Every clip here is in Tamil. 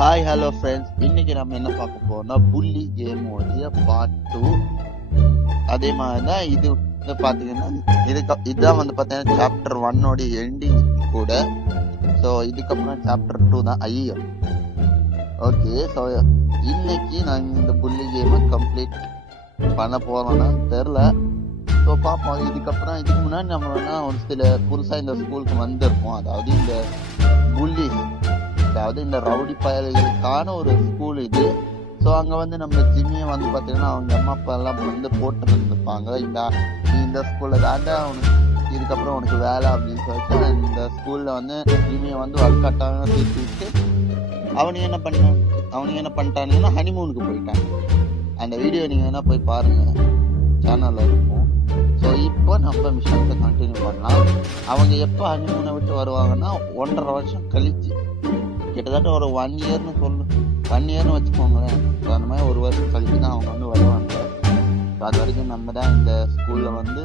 ஹாய் ஹலோ ஃப்ரெண்ட்ஸ், இன்னைக்கு நம்ம என்ன பார்க்க போறோம்னா புல்லி கேமோடைய பார்ட் 2. அதே மாதிரி தான் இது பார்த்தீங்கன்னா இதுதான் வந்து பார்த்தீங்கன்னா சாப்டர் 1 எண்டிங் கூட. ஸோ இதுக்கப்புறம் சாப்டர் 2 தான். ஐயோ ஓகே. ஸோ இன்னைக்கு நான் இந்த புல்லி கேமை கம்ப்ளீட் பண்ண போறோம்னா தெரில. ஸோ பார்ப்போம். இதுக்கு முன்னாடி நம்ம வேணா ஒரு சில புதுசாக இந்த ஸ்கூலுக்கு வந்திருப்போம். அதாவது இந்த புல்லி, அதாவது இந்த ரவுடி பயல்களுக்கான ஒரு ஸ்கூல் இது. ஸோ அங்கே வந்து நம்ம ஜிம்மியை வந்து பார்த்தீங்கன்னா அவங்க அம்மா அப்பா எல்லாம் வந்து போட்டு இருந்திருப்பாங்க. இந்த ஸ்கூலில் தாண்டா அவனுக்கு இதுக்கப்புறம் உனக்கு வேலை அப்படின்னு சொல்லிட்டு இந்த ஸ்கூலில் வந்து ஜிம்மியை வந்து வல்கட்டாக தூக்கிட்டு அவனுக்கு என்ன பண்ணிட்டானுங்கன்னா ஹனிமூனுக்கு போயிட்டாங்க. அந்த வீடியோ நீங்கள் வேணால் போய் பாருங்கள், சேனலில் இருக்கும். ஸோ இப்போ நம்ம மிஷன்ஸை கண்டினியூ பண்ணலாம். அவங்க எப்போ ஹனிமூனை விட்டு வருவாங்கன்னா 1.5 வருஷம் கழிச்சு, கிட்டத்தட்ட ஒரு 1 இயர்னு வச்சுக்கோங்களேன். அந்த மாதிரி 1 வருஷம் கழிச்சு தான் அவங்க வந்து வருவாங்க. ஸோ அது வரைக்கும் நம்ம தான் இந்த ஸ்கூலில் வந்து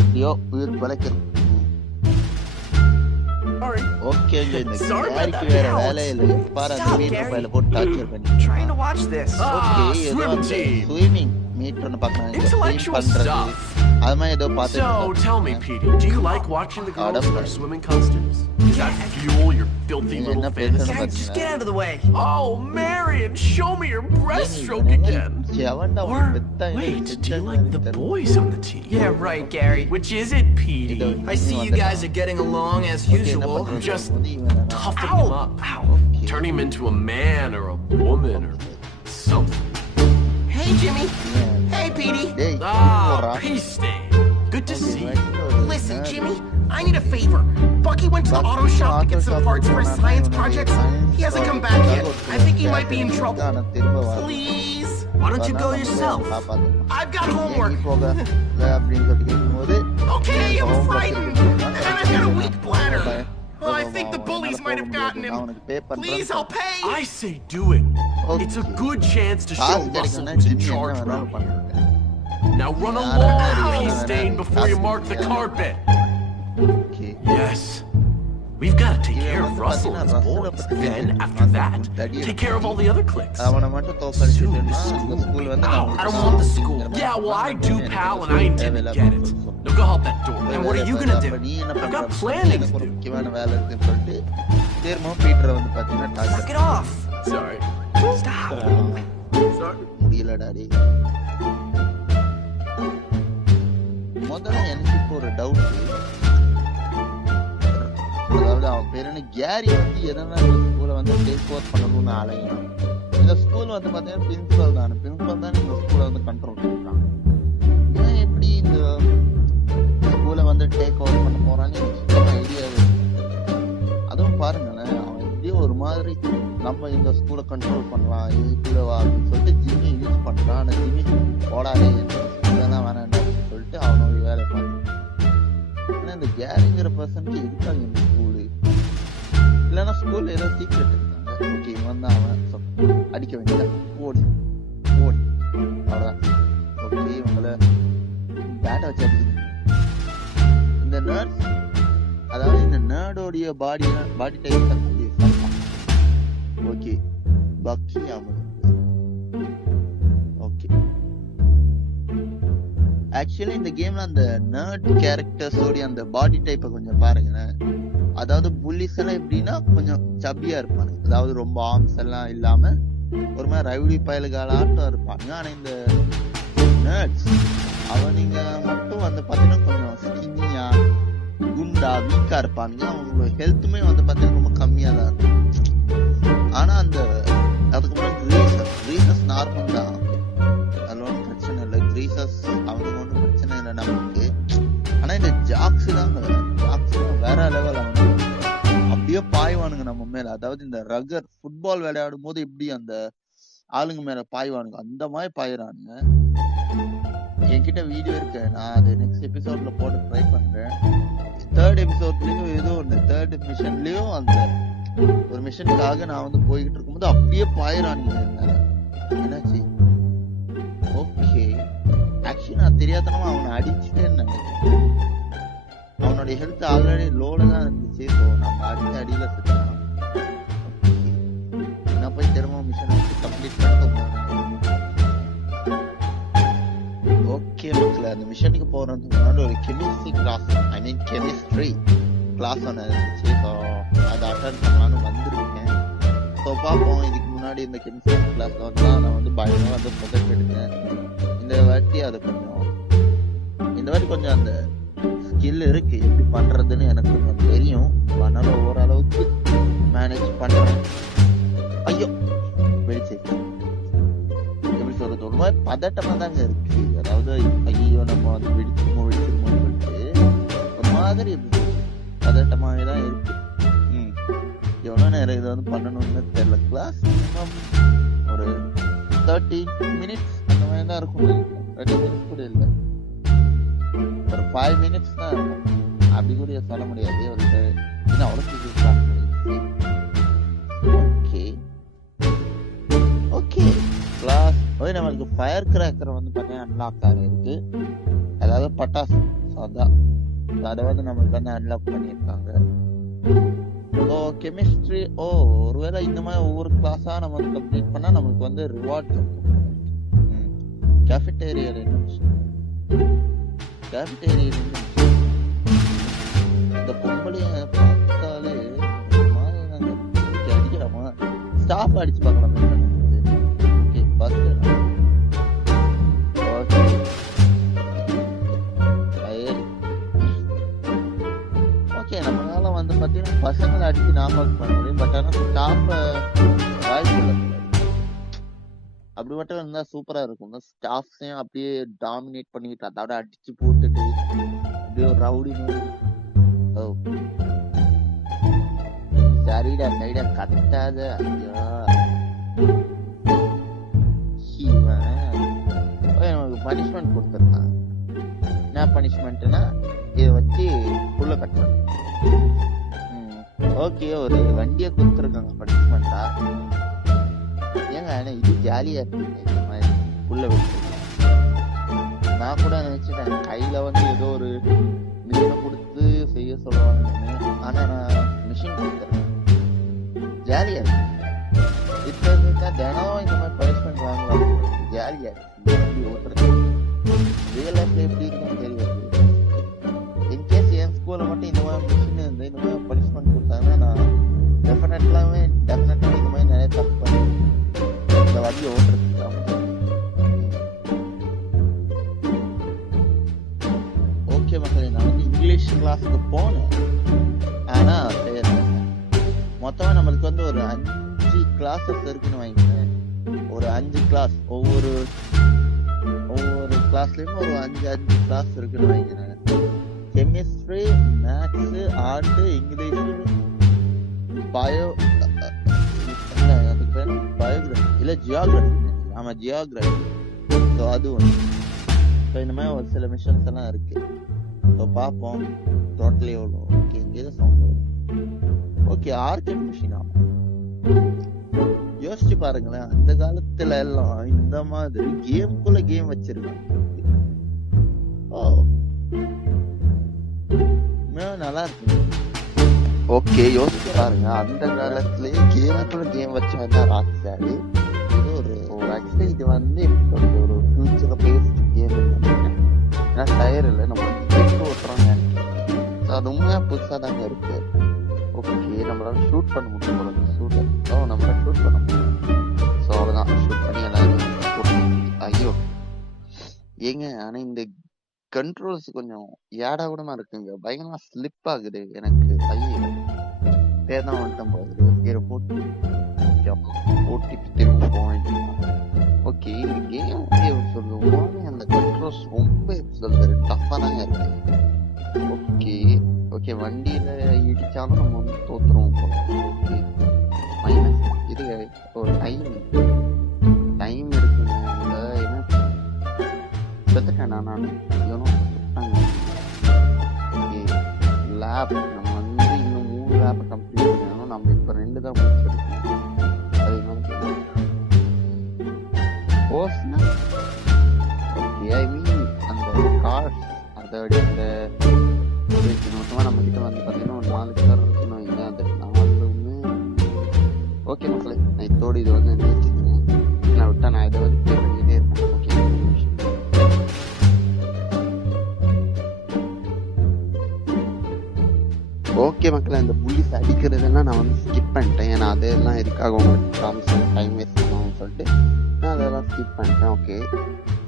எப்படியோ உயிர் பிழைக்கிறோம். ஓகே, இந்த கேரிக்கு வேற வேலை இல்லை. பாரு அந்த மீட்டர் பையில போட்டு டார்ச்சர் பண்ணி. ஓகே, ஏதோ அந்த ஸ்விமிங் மீட்டர்னு பார்க்கணும், அது மாதிரி ஏதோ பார்த்து. So tell me, Petey, do you like watching the girls in their swimming costumes? Does that fuel your filthy little fins? Just get out of the way. Oh, Marion, show me your breaststroke again. Or wait, do you like the boys on the team? Yeah, right, Gary. Which is it, Petey? I see you guys are getting along as usual. Just toughen him up. Turn him into a man or a woman or something. Hey, Jimmy. Hey, Petey. Peace stain. Good to see you. Listen, Jimmy, I need a favor. Bucky went to the auto shop to get some parts for his science projects. He hasn't come back yet. I think he might be in trouble. Please? Why don't you go yourself? I've got homework. Okay, I'm frightened. And I've got a weak bladder. Well, I think the bullies might have gotten him. Please, I'll pay. I say do it. It's a good chance to show Russell who's in charge around here. Now run along, pea stain, before you mark the carpet. Yes. We've got to take care of Russell and his boys. Then, after that, take care of all the other cliques. Soon the school will be out. I don't want the school. Yeah, well, I do, pal, and I intend to get it. Now go help that door. And what are you gonna do? I've got planning to do. Knock it off. Sorry. Stop. Sorry. முதல்ல எனக்கு இப்போ ஒரு டவுட். அதாவது அவன் பேர் என்ன, கேரி வந்து எதனா இந்த ஸ்கூலை வந்து டேக் ஓவர் பண்ணணும்னு அலையணும். இந்த ஸ்கூல் வந்து பார்த்தீங்கன்னா பிரின்சிபல் தான் இந்த ஸ்கூலை வந்து கண்ட்ரோல் பண்ணுறான். ஏன் எப்படி இந்த ஸ்கூலை வந்து டேக் ஓவர் பண்ண போறான்னு எனக்கு ஐடியா இருக்கு. அதுவும் பாருங்களேன், அவன் எப்படியோ ஒரு மாதிரி நம்ம இந்த ஸ்கூலை கண்ட்ரோல் பண்ணலாம் இதுக்குள்ள வா அப்படின்னு சொல்லிட்டு ஜிம்மி யூஸ் பண்ணுறான். ஆனால் ஜிம்மி போடாதே இதெல்லாம் வேணான்னு சொல்லிட்டு அவனோட வேலை பார்த்து. ஆனால் இந்த கேரிங்கிற பர்சனுக்கு இருக்காங்க இந்த ஸ்கூலு, இல்லைன்னா ஸ்கூல்ல ஏதோ சீக்ரெட் இருக்காங்க. ஓகே, இவன் தான் அவன் அடிக்க வேண்டியது ஓடி அவ்வளோதான். ஓகே, இவங்களை பேட்டை வச்சு அடிக்கணும். இந்த நர்ஸ், அதாவது இந்த நர்டோடைய பாடி டைப் ஓகே பக்கி அவன். ஓகே, ஆக்சுவலி இந்த கேம்ல அந்த நர்ட் கேரக்டர்ஸோடைய அந்த பாடி டைப்பை கொஞ்சம் பாருங்களேன். அதாவது புல்லிஸ் எல்லாம் எப்படின்னா கொஞ்சம் சப்பியா இருப்பாங்க, அதாவது ரொம்ப ஆர்ம்ஸ் எல்லாம் இல்லாம ஒரு மாதிரி ரவுடி பயல்களாட்டம் இருப்பாங்க. ஆனா இந்த நர்ட்ஸ் அவனுங்க மட்டும் வந்து பாத்தீங்கன்னா கொஞ்சம் ஸ்கின்னியா குண்டா வீக்கா இருப்பானுங்க. அவங்க ஹெல்த்துமே வந்து பாத்தீங்கன்னா ரொம்ப கம்மியா தான் இருக்கும். ஆனா அதுக்கப்புறம் கிரீசஸ் நார்மல் தான், அதில் ஒன்றும் பிரச்சனை இல்லை. கிரீசஸ் அவனுக்கு ஒன்றும் பிரச்சனை இல்லை நமக்கு. ஆனா இந்த ஜாக்ஸ் தான் வேற லெவல். அவனுக்கு அப்படியே பாய்வானுங்க நம்ம மேல. அதாவது இந்த ரகர் ஃபுட்பால் விளையாடும் போது எப்படி அந்த ஆளுங்க மேல பாய்வானுங்க, அந்த மாதிரி பாயிறானுங்க. என்கிட்ட வீடியோ இருக்கு, நான் அது நெக்ஸ்ட் எபிசோட்ல போட்டு ட்ரை பண்றேன். 3rd எபிசோட்லயும் ஏதோ ஒன்று 3rd மிஷன்லயும் அந்த ஒரு மிஷனுக்காக நான் வந்து போய்கிட்டு இருக்கும்போது அப்படியே பாயிறானுங்க மேல. என்னாச்சு? ஓகே, ஆக்சுவலி நான் தெரியாதனமா அவனை அடிச்சுட்டேன்னு நினைக்கிறேன். அவனுடைய ஹெல்த் ஆல்ரெடி லோல தான் இருந்துச்சு. ஸோ நம்ம அடியில செஞ்சான். அந்த மிஷனுக்கு போறதுக்கு முன்னாடி ஒரு கெமிஸ்ட்ரி கிளாஸ், ஐ மீன் கெமிஸ்ட்ரி கிளாஸ் ஒன்று இருந்துச்சு. ஸோ அதை அட்டன் பண்ணலான்னு வந்திருக்கேன். ஸோ பார்ப்போம். இதுக்கு முன்னாடி இந்த கெமிஸ்ட்ரி கிளாஸ் வந்து நான் வந்து பயங்கரமாக வந்து ப்ரொஜெக்ட் எடுத்தேன். இந்த வாட்டி கொஞ்சம் அந்த ஸ்கில் இருக்கு, எப்படி பண்றதுன்னு எனக்கு கொஞ்சம் தெரியும். அதனால ஓரளவுக்கு மேனேஜ் பண்றேன். ஐயோ வெடிச்சு எப்படி சொல்றது, ஒரு மாதிரி பதட்டமா தாங்க இருக்கு. அதாவது ஐயோ நம்ம வந்து வெடிச்சிருமோ ஒரு மாதிரி பதட்டமாவே தான் இருக்கு. எவ்வளவு நேரம் இதை வந்து பண்ணணும்னு தெரியல. கிளாஸ் மினிமம் ஒரு 30 minutes அந்த மாதிரி தான் இருக்கும். 30 minutes கூட இல்லை, ஒரு 5 minutes தான் இருக்கும். அப்படி கூட சொல்ல முடியாது. ஒரு ஓகே கிளாஸ் போய் நம்மளுக்கு ஃபயர் கிராக்கர் வந்து பார்த்தீங்கன்னா அன்லாக் ஆகிருக்கு. அதாவது பட்டாசு. அதான் அதை வந்து நம்மளுக்கு வந்து அன்லாக் பண்ணியிருக்காங்க. ஸோ கெமிஸ்ட்ரி ஒருவேளை இந்த மாதிரி ஒவ்வொரு கிளாஸா நம்ம வந்து கம்ப்ளீட் பண்ணா நம்மளுக்கு வந்து ரிவார்ட் இருக்கும். கேஃபிட்டேரியா இந்த பொம்பளைய பார்த்தாலே அடிக்கலாமா, ஸ்டாப் அடிச்சு பார்க்கலாம். ஓகே ஃபர்ஸ்ட் ஓகே நம்மளால வந்து பார்த்தீங்கன்னா பசங்களை அடிச்சு நாக் அவுட் பண்ண முடியும். பட் ஆனால் ஸ்டாப்பை வாய்ப்பு இல்லை. அப்படி மட்டும் இருந்தா சூப்பரா இருக்கும். ஸ்டாஃப்ஸையும் அப்படியே டாமினேட் பண்ணிட்டு அதோட அடிச்சு போட்டுட்டு அப்படியே ஒரு ரவுடி சைடா கட்டாத. நமக்கு பனிஷ்மெண்ட் கொடுத்துருக்கான். என்ன பனிஷ்மெண்ட்னா இதை வச்சு புள்ள கட்டணும். ஓகே ஒரு வண்டியை கொடுத்துருக்காங்க பனிஷ்மெண்டா. ஏங்க இது ஜாலியா இருக்கு. இந்த மாதிரி புள்ள வச்சு நான் கூட நினைச்சிட்டேன் கையில வந்து ஏதோ ஒரு மிஷினை கொடுத்து செய்ய சொல்லுவாங்க. ஆனா நான் மிஷின் கொடுத்துறேன். ஜாலியா இருக்கு. இப்போ தினம் இந்த மாதிரி பனிஷ்மெண்ட் வாங்குவாங்க. ஜாலியா இருக்கு ஓட்டுறது. ரியல் லைஃப்ல எப்படி இருக்குன்னு தெரியாது. இன்கேஸ் என் ஸ்கூல்ல மட்டும் இந்த மாதிரி மிஷின் இருந்து இந்த மாதிரி பனிஷ்மெண்ட் கொடுத்தாங்கன்னா நான் டெஃபினட்டா இந்த மாதிரி நிறைய தப்பு பண்ணுவேன். இந்த வண்டியை ஓட்டுறதுக்கு ஓகே மக்களே, நான் வந்து இங்கிலீஷ் கிளாஸுக்கு போனேன். ஆனா மொத்தமா நம்மளுக்கு வந்து ஒரு 5 கிளாஸஸ் இருக்குன்னு வைங்களேன். ஒரு 5 கிளாஸ், ஒவ்வொரு கிளாஸ்லயும் ஒரு 5 கிளாஸ் இருக்குன்னு வைக்கிறேன். Chemistry, maths, art, English, biography இல்ல ஜியோகிராஃபி. ஆமா ஜியோகிராஃபி. ஸோ அது ஒன்று. ஸோ இந்த மாதிரி ஒரு சில மிஷன்ஸ் எல்லாம் இருக்கு. ஸோ பார்ப்போம் டோட்டலி எவ்வளோ. ஓகே இங்கே சவுண்ட் ஓகே ஆர்கேட் மிஷின். ஆமாம் யோசிச்சு பாருங்களேன், அந்த காலத்துல எல்லாம் இந்த மாதிரி கேம்குள்ள கேம் வச்சிருக்காங்க. நல்லா இருக்கு. ஓகே யோசிச்சு பாருங்க, அந்த காலத்திலேயே கேமுக்குள்ள கேம் வச்சவன் ராக்ஸ்டார். இது ஆக்சுவலி இது வந்து ஒரு ஃபியூச்சர் பேஸ்ட் கேம். ஏன்னா டயர் இல்லை, நம்ம பெட்டு ஓட்டுறோம்னு நினைக்கிறேன். ஸோ அது உண்மையாக புதுசாக தாங்க இருக்கு. ஓகே நம்மளால ஷூட் பண்ண முடியும். நம்மளால ஷூட் பண்ண முடியும். ஸோ அவ்வளோதான், ஷூட் பண்ணி எல்லாரும். ஐயோ ஏங்க ஆனால் இந்த கண்ட்ரோல்ஸ் கொஞ்சம் ஏடா கூடமா இருக்குங்க. பயங்கரமா ஸ்லிப் ஆகுது எனக்கு. ஐயோ பேர் தான் வந்துட்டேன் போகுது. பேரை போட்டு ஓட்டிட்டு திரும்ப போக. ஓகே இந்த கேம் எப்படி சொல்லுவோம், அந்த கண்ட்ரோல்ஸ் ரொம்ப எப்படி சொல்றது டஃபா தாங்க இருக்கு. ஓகே வண்டியில இடிச்சாலும் நம்ம வந்து தோத்துருவோம் போல. ஓகே மைனஸ் இது ஒரு டைம் இருக்குங்க. என்ன செத்துட்டேன் நான். லேப் நம்ம வந்து இன்னும் 3 லேப் கம்ப்ளீட் பண்ணணும். நம்ம இப்ப 2 தான் முடிச்சிருக்கோம். அது என்னன்னு ஓகே ஐ மீன் அந்த கார்ஸ் அதோட அந்த மொத்தமா நம்ம கிட்ட வந்து பாத்தீங்கன்னா ஒரு 4 கார் இருக்கணும். இல்லை அந்த 4மே ஓகே மக்களே, நான் இதோடு இது வந்து நிறுத்திக்கிறேன். நான் விட்டா நான் இதை வந்து ப்ளே பண்ணிக்கிட்டே இருப்பேன். ஓகே ஓகே மக்களே, அந்த புல்லிஸ் அடிக்கிறதெல்லாம் நான் வந்து ஸ்கிப் பண்ணிட்டேன். ஏன்னா அதெல்லாம் எதுக்காக உங்களுக்கு ப்ராமிஸ் டைம் வேஸ்ட் பண்ணணும்னு சொல்லிட்டு நான் அதெல்லாம் ஸ்கிப் பண்ணிட்டேன். ஓகே,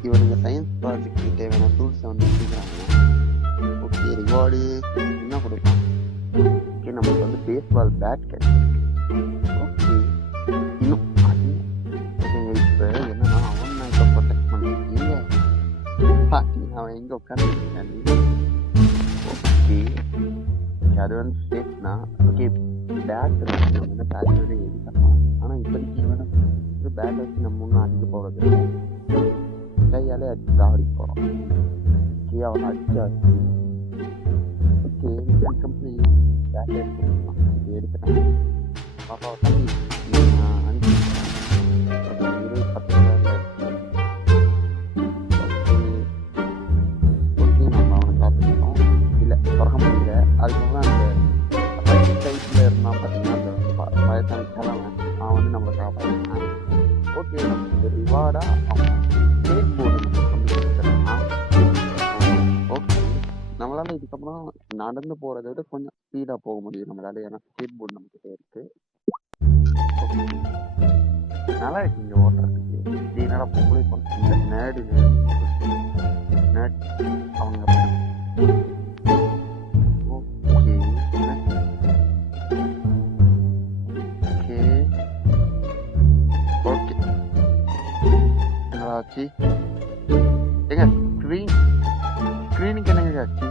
இவனுங்க சயின்ஸ் ப்ராஜெக்ட்டுக்கு தேவையான டூல்ஸை வந்து எடுத்துக்கிறாங்க. ஓகே, ரிவார்டு என்ன கொடுப்பான்? ஓகே, நமக்கு வந்து பேஸ்பால் பேட் கிடைச்சிருக்கு. ஓகே, இன்னும் அது ஓகேங்க. இப்போ என்னன்னா அவன் நான் இப்போ ப்ரொடெக்ட் பண்ணிருக்கீங்க. அவன் எங்கே உட்காந்துருக்கேன். ஓகே, அது வந்து சேஃப்னா. ஓகே, பேட் வந்து பேட் வந்து எடுக்கலாம். ஆனால் இப்போதைக்கு வந்து பேட் வச்சு நம்ம ஒன்றும் அடிக்க போகிறது கையாலே அடிச்சு தாடி போகிறோம். ஓகே, அவனை அடிச்சாச்சு. ஓகே, கம்பெனி பேட் எடுத்துக்கலாம். இது எடுத்துட்டான். பாப்பாவை தம்பி அனுப்பி 10,000 நம்ம அவனை காப்பிட்டோம். இல்லை திறக்க முடியல. அதுக்கப்புறம் அந்த சைட்டில் இருந்தான் பார்த்தீங்கன்னா அந்த வயசான கிழவன் அவன் வந்து நம்மளை காப்பாற்றினான். ஓகே, நமக்கு ரிவார்டாக அவன் ஸ்கேட் போர்டு கொடுத்துருக்கான். ஓகே, நம்மளால் இதுக்கப்புறம் நடந்து போகிறத விட கொஞ்சம் ஸ்பீடாக போக முடியும் நம்மளால. ஏன்னா ஸ்கேட் போர்டு நம்மக்கிட்ட இருக்குது. ஓகே, நல்லா இருக்கு இங்கே ஓட்டுறதுக்கு. இதனால பொங்கலை இந்த நேடு அவங்க ஓகே ஓகே ஓகே என்னடா ஆச்சு? ஏங்க ஸ்க்ரீனுக்கு என்னங்க ஆச்சு?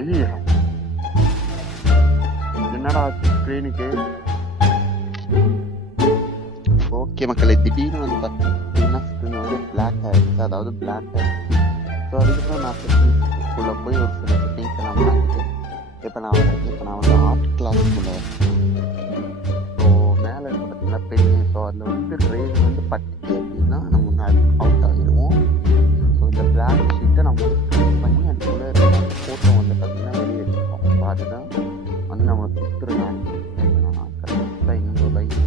ஐயா, என்னடா ஆச்சு ஸ்க்ரீனுக்கு? ஓகே மக்களே, திடீர்னு வந்து பார்த்தீங்கன்னா ஸ்க்ரீன் வந்து பிளாக் ஆகிடுச்சு. அதாவது பிளாக் ஆகிடுச்சு. ஸோ அதுக்கப்புறம் நான் செட்டிங்ஸ்குள்ளே போய் ஒரு சில செட்டிங்ஸை நான் மாற்றிட்டு இப்போ நான் வந்து ஆர்ட் கிளாஸ்க்குள்ளே. ஸோ மேலே இருக்கு பார்த்தீங்கன்னா பெண்ணு. ஸோ அதில் வந்து ரேஸ் வந்து பட்டுச்சு அப்படின்னா நம்ம ஒன்று அவுட் ஆகிடுவோம். ஸோ இந்த பிளாக் ஷீட்டை நம்ம வந்து கிளிக் பண்ணி அதுக்குள்ளே ஃபோட்டோ வந்து பார்த்தீங்கன்னா வெளியே எடுப்போம். ஸோ அதுதான் வந்து நம்மளுக்கு சுற்றுறாங்க. கரெக்டாக இங்கே லைட்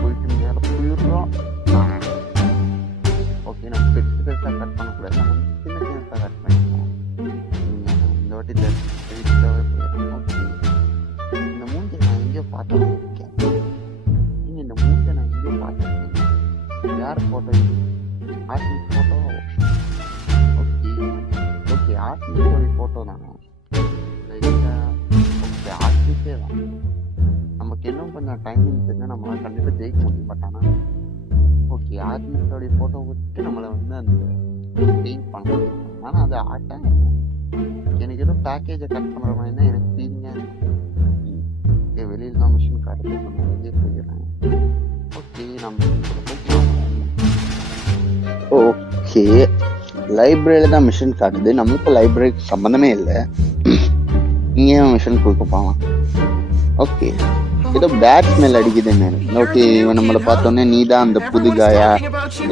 போயிட்டு மேலே போயிடுறோம். ஓகே, நம்ம பெருசாக கட் பண்ணக்கூடாது. நம்ம சின்ன சின்னதாக கட் பண்ணிப்போம். இந்த வாட்டி ஓகே, இந்த மூஞ்சை நான் எங்கேயோ பார்த்து இருக்கேன். நீங்கள் இந்த மூஞ்சை நான் எங்கேயோ பார்த்துருக்கேன். யார் ஃபோட்டோ இது? Artist photo. ஓகே ஓகே, ஆர்டிஸ்டோடைய ஃபோட்டோ தானே. ஓகே, ஆர்டிஸ்டே தான். நமக்கு இன்னும் கொஞ்சம் டைமிங் தெரிஞ்சால் நம்மளால் கண்டிப்பாக ஜெயிக்க முடியும். பட் ஆனால் ஓகே, ஆர்டிஸ்டோடைய ஃபோட்டோ வச்சு நம்மளை வந்து அந்த பெயிண்ட் பண்ண முடியும். ஆனால் அது ஆட்டம் எனக்கு எதுவும் பேக்கேஜை கட் பண்ணுற மாதிரி தான் எனக்கு ஃபீலிங்காக இருக்குது. வெளியில் தான் மிஷின் காட்டுறது, நம்ம வெளியே போயிடுறேன். ஓகே, நம்ம ஓகே லைப்ரரியில் தான் மிஷின் காட்டுது. நம்மளுக்கு லைப்ரரிக்கு சம்மந்தமே இல்லை. இங்கே மிஷின் கொடுக்க போகலாம். ஓகே, ஏதோ பேட் ஸ்மெல் அடிக்குதுன்னு. ஓகே, இவன் நம்மளை பார்த்தோன்னே நீ தான் அந்த புது காயா,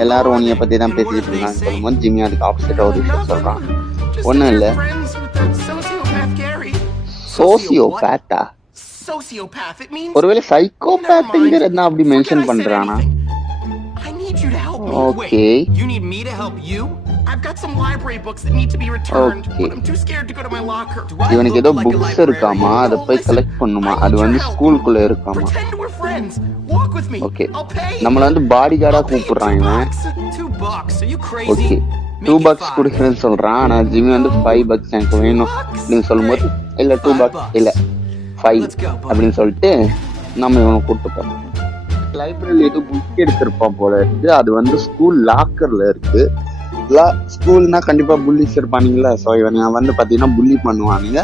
எல்லாரும் உன்னைய பற்றி தான் பேசிக்கிட்டு இருக்காங்க சொல்லும்போது ஜிம்மி அதுக்கு ஆப்போசிட்டாக ஒரு விஷயம் சொல்கிறான். ஒன்றும் இல்லை, சோசியோபேத்தா? ஒருவேளை சைக்கோபேத்துங்கிறது தான் அப்படி மென்ஷன் பண்ணுறானா? ஓகே இவனுக்கு ஏதோ புக்ஸ் இருக்காமா, அதை போய் கலெக்ட் பண்ணுமா. அது வந்து ஸ்கூலுக்குள்ள இருக்காமா. ஓகே, நம்மள வந்து பாடி கார்டா கூப்பிடுறான் இவன். ஓகே, $2 குடுக்கிறேன்னு சொல்றான். ஆனா ஜிம்மி வந்து $5 எனக்கு வேணும் அப்படின்னு சொல்லும் போது இல்ல $2 இல்ல 5 அப்படின்னு சொல்லிட்டு நம்ம இவனை கூப்பிட்டு லைப்ரரியில ஏதோ புக் எடுத்திருப்பான் போல இருக்கு. அது வந்து ஸ்கூல் லாக்கர்ல இருக்கு. ஸ்கூல்னா கண்டிப்பா புல்லிஸ் இருப்பானுங்களா. ஸோ இவனை வந்து பாத்தீங்கன்னா புல்லி பண்ணுவானுங்க.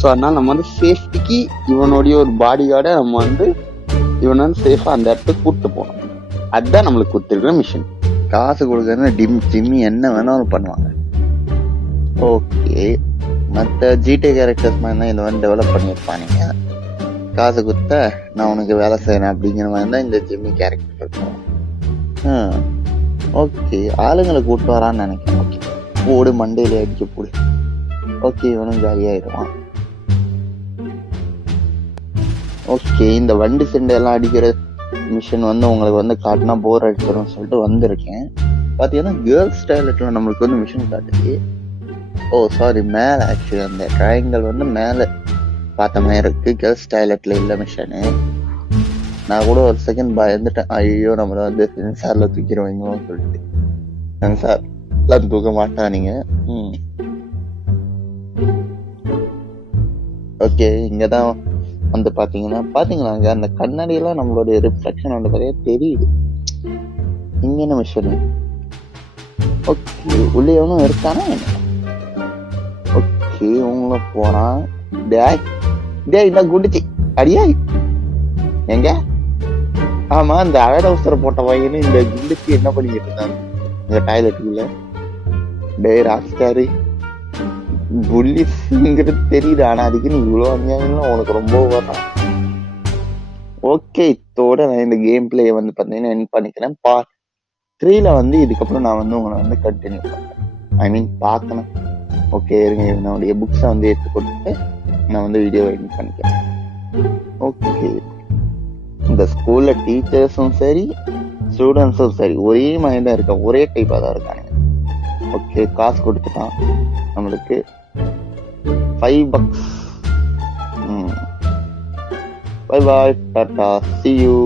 ஸோ அதனால நம்ம வந்து சேஃப்டிக்கு இவனுடைய ஒரு பாடி கார்டை நம்ம வந்து இவனை வந்து சேஃபா அந்த இடத்துக்கு கூப்பிட்டு போகணும். அதுதான் நம்மளுக்கு கொடுத்துருக்குற மிஷின். காசு கொடுக்கறது ஜிம்மி என்ன வேணாலும் பண்ணுவாங்க. ஓகே, மற்ற ஜிடி கேரக்டர்ஸ் மாதிரி தான் இதை வந்து டெவலப் பண்ணியிருப்பானுங்க. காசு கொடுத்த நான் உனக்கு வேலை செய்யறேன் அப்படிங்கிற மாதிரி தான் இந்த ஜிம்மி கேரக்டர் இருக்கும். ஓகே, ஆளுங்களை கூப்பிட்டு வரான்னு நினைக்கிறேன். ஓகே, போடு மண்டையில அடிக்க போடு. ஓகே, இவனும் ஜாலியாயிடுவான். ஓகே, இந்த வண்டி சண்டையெல்லாம் அடிக்கிற மிஷின் வந்து உங்களுக்கு வந்து காட்டினா போர் அடிச்சிடும் சொல்லிட்டு வந்திருக்கேன். பார்த்தீங்கன்னா கேர்ள்ஸ் டாய்லெட்ல நம்மளுக்கு வந்து மிஷின் காட்டுது. ஓ சாரி, மேல ஆக்சுவலி அந்த ட்ரையாங்கிள் வந்து மேல பார்த்த மாதிரி இருக்கு. கேர்ள்ஸ் டாய்லெட்ல இல்ல மிஷனு. நான் கூட ஒரு செகண்ட் பயந்துட்டேன், ஐயோ நம்மள வந்து சென்சார்ல தூக்கிடுவாங்களோன்னு சொல்லிட்டு. சென்சார் எல்லாம் தூக்க மாட்டானீங்க. ஓகே, இங்கதான் வந்து பாத்தீங்கன்னாங்க அந்த கண்ணாடி எல்லாம் நம்மளுடைய ரிஃப்ளெக்ஷன் வந்து பார்த்தீங்கன்னா தெரியுது. இங்க என்ன மிஷனு? ஓகே, உள்ளே எவனும் இருக்கானா என்ன? ஓகே, உங்களை போறான். டேய் இந்த குடிச்சி அடியா எங்க? ஆமா, இந்த அழட அவசர போட்ட பையனு இந்த குண்டுக்கு என்ன பண்ணிக்கிட்டு இருந்தாங்க இந்த டாய்லெட்டுக்குள்ள? டே ராஸ்காரி, புல்லிங்கிறது தெரியுது, ஆனா அதுக்கு நீ இவ்வளவு அநியாயம் உனக்கு ரொம்ப வரும். ஓகே, இதோட நான் இந்த கேம் பிளே வந்து பாத்தீங்கன்னா என் பண்ணிக்கிறேன். பார்ட் 3ல வந்து இதுக்கப்புறம் நான் வந்து உங்களை வந்து கண்டினியூ பண்றேன். ஐ மீன் பார்க்கணும். ஓகே இருங்க, என்னுடைய புக்ஸை வந்து எடுத்து கொடுத்துட்டு நான் வந்து வீடியோ எடிட் பண்ணிக்கிறேன். ஓகே, இந்த ஸ்கூல்ல டீச்சர்ஸும் சரி ஸ்டூடெண்ட்ஸும் சரி ஒரே மாதிரி தான் இருக்காங்க, ஒரே டைப்பாக தான் இருக்காங்க. ஓகே, காசு கொடுத்துட்டான் நம்மளுக்கு $5. Bye bye, Tata, see you.